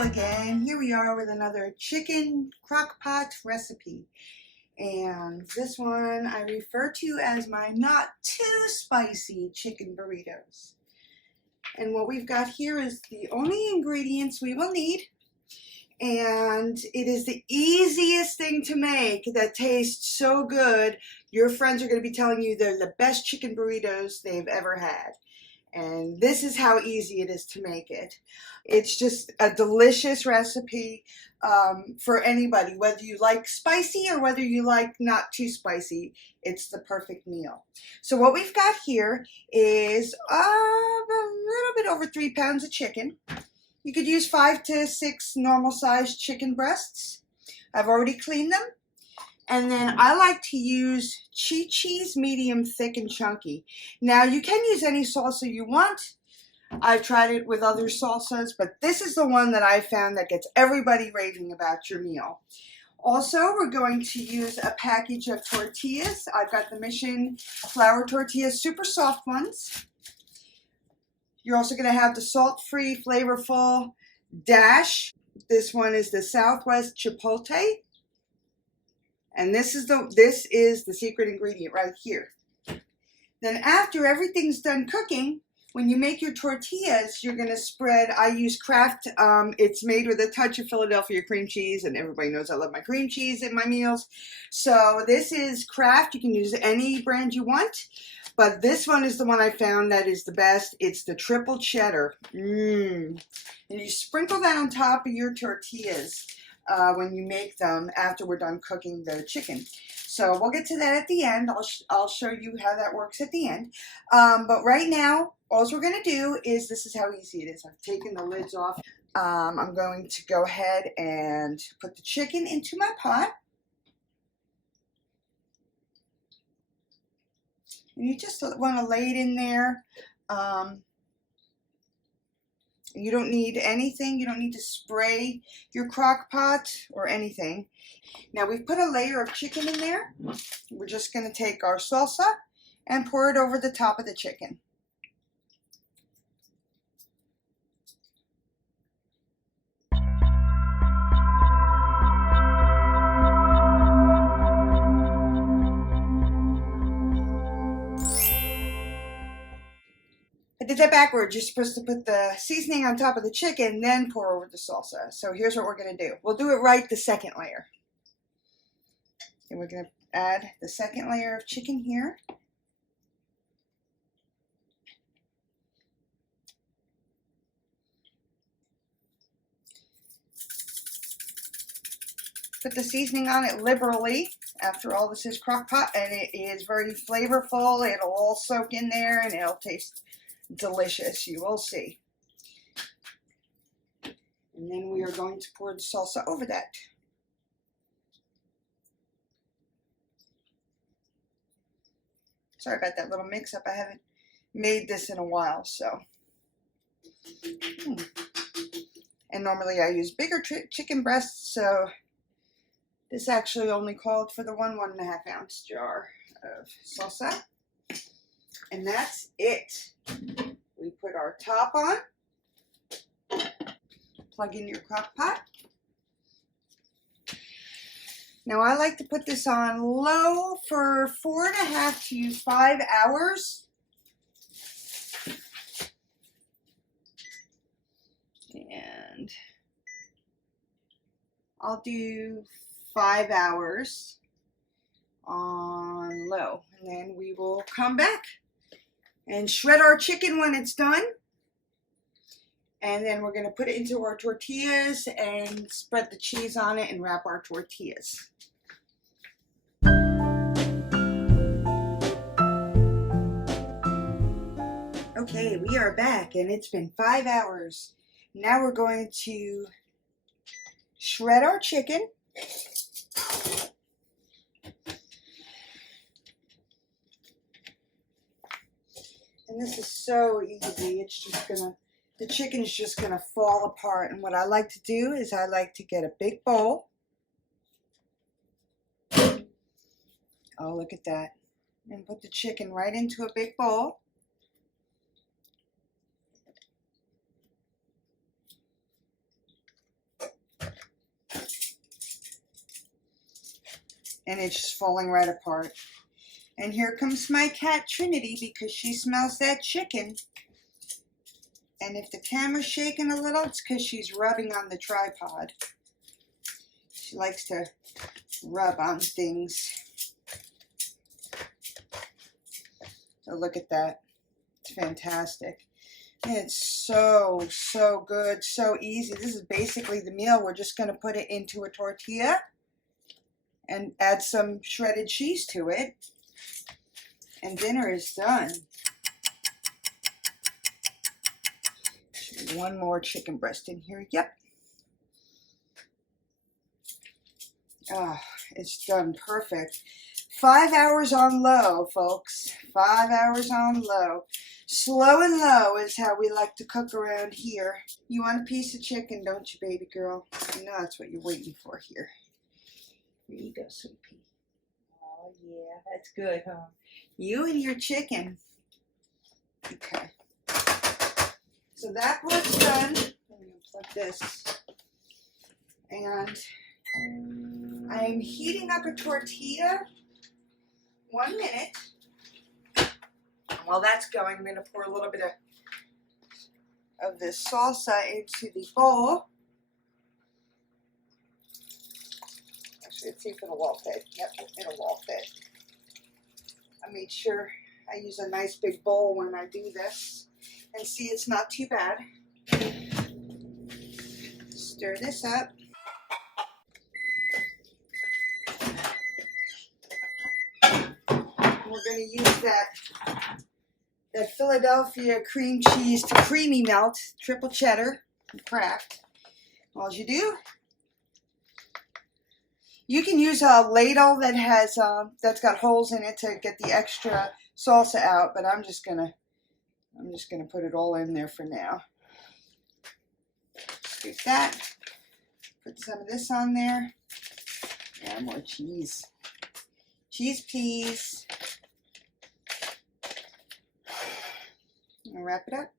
Hello again. Here we are with another chicken crockpot recipe. And this one I refer to as my not too spicy chicken burritos. And what we've got here is the only ingredients we will need. And it is the easiest thing to make that tastes so good. Your friends are going to be telling you they're the best chicken burritos they've ever had. And this is how easy it is to make it. It's just a delicious recipe for anybody, whether you like spicy or whether you like not too spicy. It's the perfect meal. So what we've got here is a little bit over 3 pounds of chicken. You could use 5 to 6 normal sized chicken breasts. I've already cleaned them. And then I like to use cheese medium thick and chunky. Now you can use any salsa you want. I've tried it with other salsas, but this is the one that I found that gets everybody raving about your meal. Also, we're going to use a package of tortillas. I've got the Mission flour tortillas, super soft ones. You're also going to have the salt-free, flavorful Dash. This one is the Southwest Chipotle. And this is the secret ingredient right here. Then after everything's done cooking, when you make your tortillas, you're going to spread, I use Kraft, it's made with a touch of Philadelphia cream cheese, and everybody knows I love my cream cheese in my meals. So this is Kraft. You can use any brand you want, but this one is the one I found that is the best. It's the triple cheddar. And you sprinkle that on top of your tortillas when you make them after we're done cooking the chicken. So we'll get to that at the end. I'll show you how that works at the end. But right now, all we're going to do is, this is how easy it is. I've taken the lids off. I'm going to go ahead and put the chicken into my pot. And you just want to lay it in there. You don't need anything. You don't need to spray your crock pot or anything. Now we've put a layer of chicken in there. We're just going to take our salsa and pour it over the top of the chicken. I did that backwards. You're supposed to put the seasoning on top of the chicken, then pour over the salsa. So here's what we're going to do. We'll do it right the second layer. And we're going to add the second layer of chicken here. Put the seasoning on it liberally. After all, this is crock pot, and it is very flavorful. It'll all soak in there, and it'll taste delicious. You will see. And then we are going to pour the salsa over that. Sorry about that little mix-up. I haven't made this in a while, so. And normally I use bigger chicken breasts, so this actually only called for the 1.5 ounce jar of salsa. And that's it. We put our top on. Plug in your crock pot. Now I like to put this on low for 4.5 to 5 hours. And I'll do 5 hours on low. And then we will come back and shred our chicken when it's done. And then we're going to put it into our tortillas and spread the cheese on it and wrap our tortillas. Okay, we are back and it's been 5 hours. Now we're going to shred our chicken. And this is so easy. It's just gonna, the chicken's just gonna fall apart. And what I like to do is I like to get a big bowl. Oh, look at that. And put the chicken right into a big bowl. and it's just falling right apart. And here comes my cat Trinity because she smells that chicken. And if the camera's shaking a little, it's because she's rubbing on the tripod. She likes to rub on things. So look at that. It's fantastic. It's so, so good, so easy. This is basically the meal. We're just going to put it into a tortilla and add some shredded cheese to it. And dinner is done. One more chicken breast in here. Yep. Ah, it's done perfect. 5 hours on low, folks. 5 hours on low. Slow and low is how we like to cook around here. You want a piece of chicken, don't you, baby girl? I know that's what you're waiting for here. Here you go, sweet pea. Oh, yeah, that's good, huh? You and your chicken. Okay. So that part's done. I'm going to plug this. And I'm heating up a tortilla. 1 minute. While that's going, I'm going to pour a little bit of this salsa into the bowl. Actually, let's see if it'll all fit. Yep, it'll all fit. I made sure I use a nice big bowl when I do this. And see, it's not too bad. Stir this up. We're going to use that Philadelphia cream cheese to creamy melt, triple cheddar, and Kraft. All you do, you can use a ladle that has that's got holes in it to get the extra salsa out, but I'm just gonna put it all in there for now. Scoop that. Put some of this on there. Yeah, more cheese. Cheese, please. I'm gonna wrap it up.